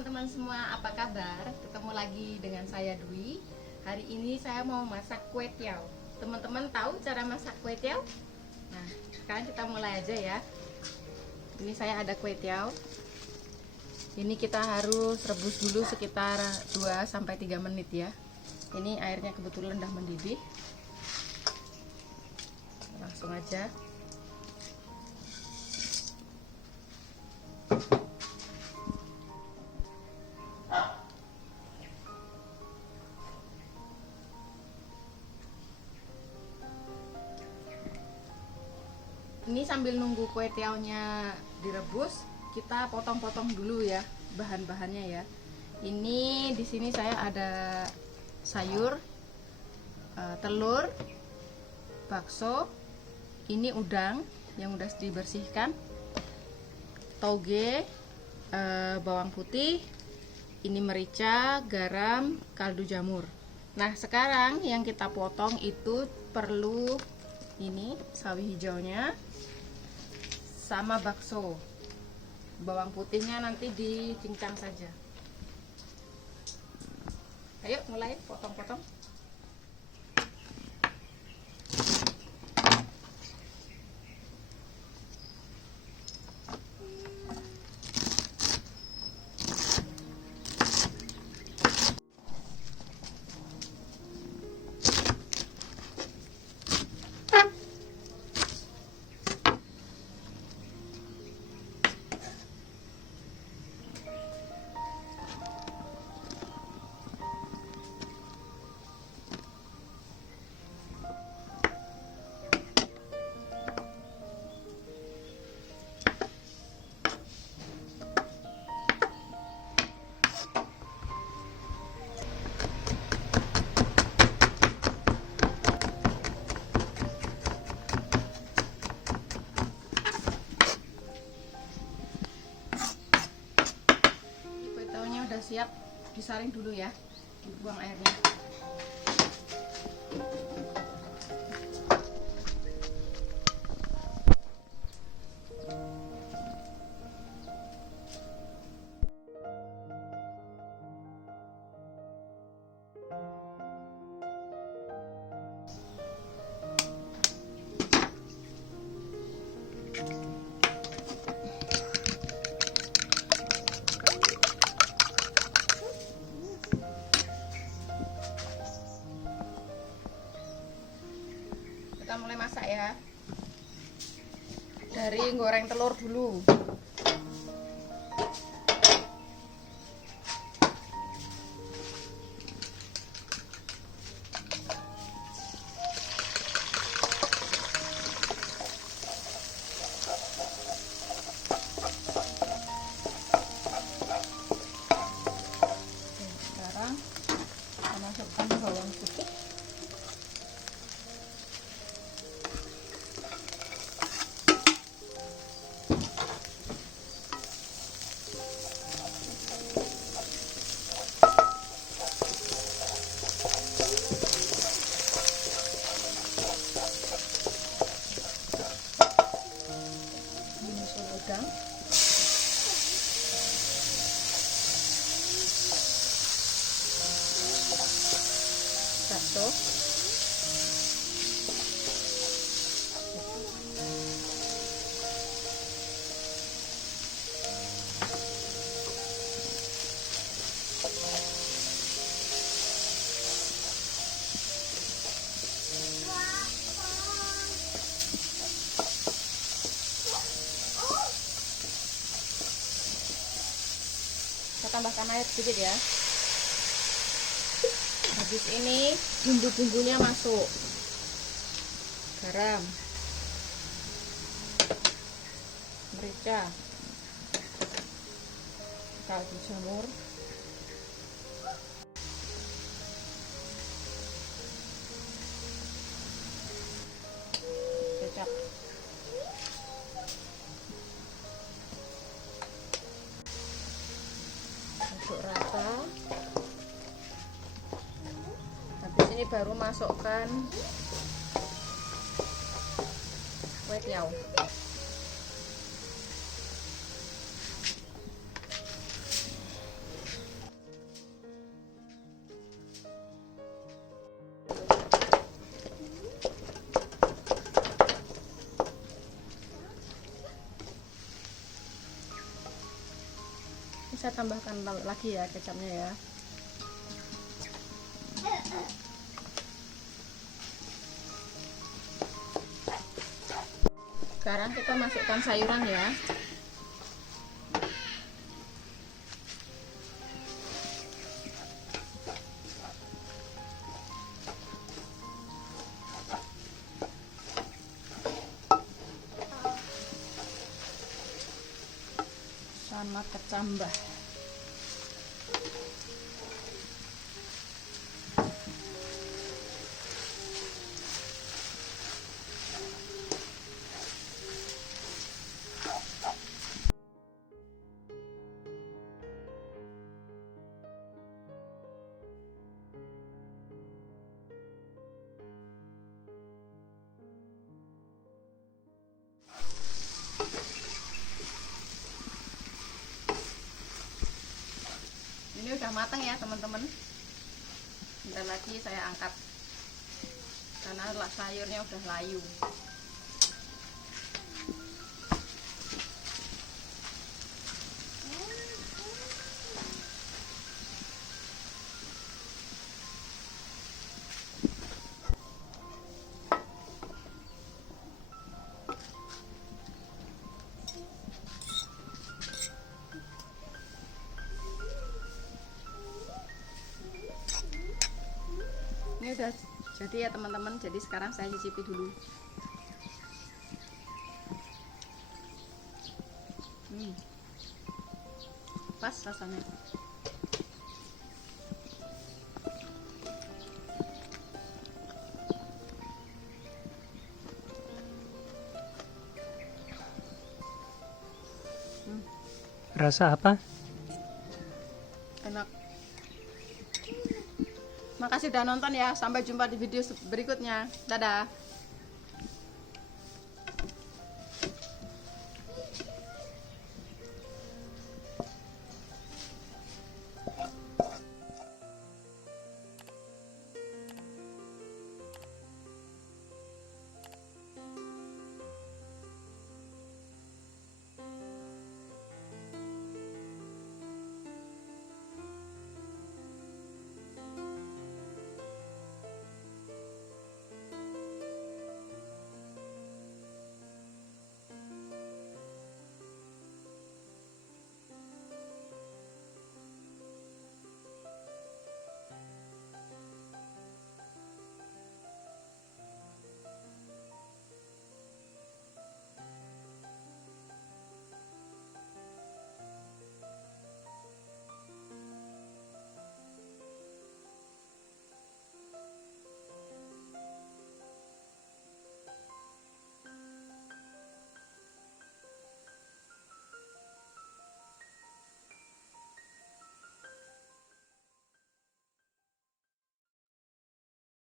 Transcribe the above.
teman-teman semua, apa kabar? Ketemu lagi dengan saya Dwi. Hari ini saya mau masak kue tiaw. Teman-teman tahu cara masak kue tiaw? Nah, sekarang kita mulai aja ya. Ini saya ada kue tiaw. Ini kita harus rebus dulu sekitar 2-3 menit ya. Ini airnya kebetulan udah mendidih. Langsung aja. Ini sambil nunggu kue tiawnya direbus, kita potong-potong dulu ya bahan-bahannya ya. Ini di sini saya ada sayur, telur, bakso, ini udang yang udah dibersihkan, toge, bawang putih, ini merica, garam, kaldu jamur. Nah, sekarang yang kita potong itu perlu ini sawi hijaunya sama bakso. Bawang putihnya nanti dicincang saja. Ayo mulai potong-potong. Udah siap, disaring dulu ya, dibuang airnya. Kita mulai masak ya. Dari goreng telur dulu. Sekarang kita masukkan bawang putih. Udang, bakso, kita tambahkan air sedikit ya. Habis ini bumbu-bumbunya masuk. Garam, merica, kaldu jamur, kecap. Aduk rata. Habis ini baru masukkan kue tiaw. saya tambahkan lagi ya kecapnya ya. Sekarang kita masukkan sayuran ya. Sama kecambah. Ini udah matang ya teman-teman. Bentar lagi saya angkat karena sayurnya udah layu. Ini udah jadi ya teman-teman. Jadi sekarang saya cicipi dulu. Pas rasanya. Rasa apa? Enak. Makasih udah nonton ya. Sampai jumpa di video berikutnya. Dadah.